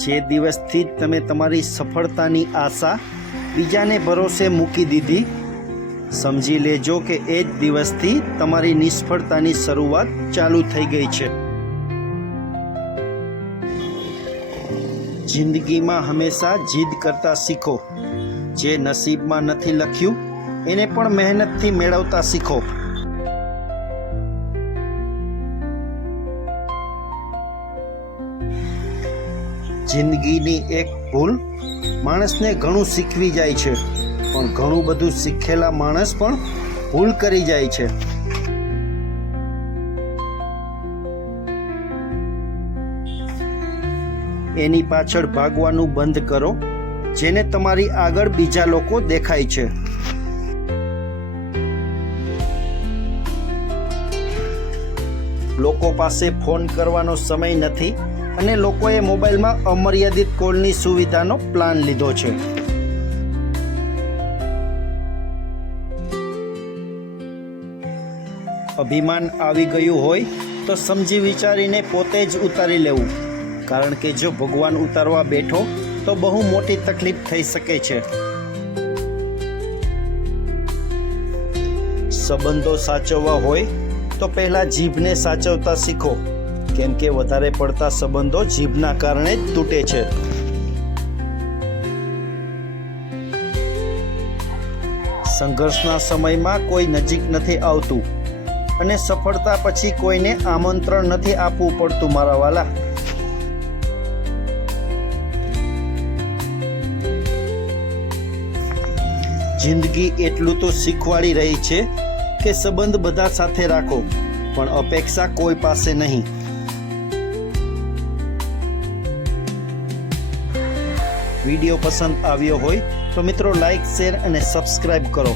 જે દિવસથી તમે તમારી સફળતાની આશા બીજાને ભરોસે મૂકી દીધી, સમજી લેજો કે એ જ દિવસથી તમારી નિષ્ફળતાની શરૂઆત ચાલુ થઈ ગઈ છે. જિંદગીમાં હંમેશા જીદ કરતા શીખો. જે નસીબમાં નથી લખ્યું, એને પણ મહેનતથી મેળવતા શીખો. જિંદગીની એક ભૂલ માણસને ઘણું શીખવી જાય છે. પણ ઘણું બધું શીખેલા માણસ પણ ભૂલ કરી જાય છે. એની પાછળ ભાગવાનું બંધ કરો, જેને તમારી આગળ બીજા લોકો દેખાય છે. લોકો પાસે ફોન કરવાનો સમય નથી અને લોકોએ મોબાઈલમાં અમર્યાદિત કોલની સુવિધાનો પ્લાન લીધો છે. અભિમાન આવી ગયું હોય તો સમજી વિચારીને પોતે જ ઉતારી લેવું. કારણ કે જો ભગવાન ઉતારવા બેઠો, તો બહુ મોટી તકલીફ થઈ શકે છે. સંબંધો સાચવવા હોય તો પહેલા જીભને સાચવતા શીખો. કેમ કે વધારે પડતા સંબંધો જીભના કારણે જ તૂટે છે. સંઘર્ષના સમયમાં કોઈ નજીક નથી આવતું અને સફળતા પછી કોઈને આમંત્રણ નથી આપવું પડતું મારા વાલા. જિંદગી એટલું તો શીખવાડી રહી છે કે સંબંધ બધા સાથે રાખો, પણ અપેક્ષા કોઈ પાસે નહીં. વીડિયો પસંદ આવ્યો હોય તો મિત્રો લાઈક શેર અને સબસ્ક્રાઈબ કરો.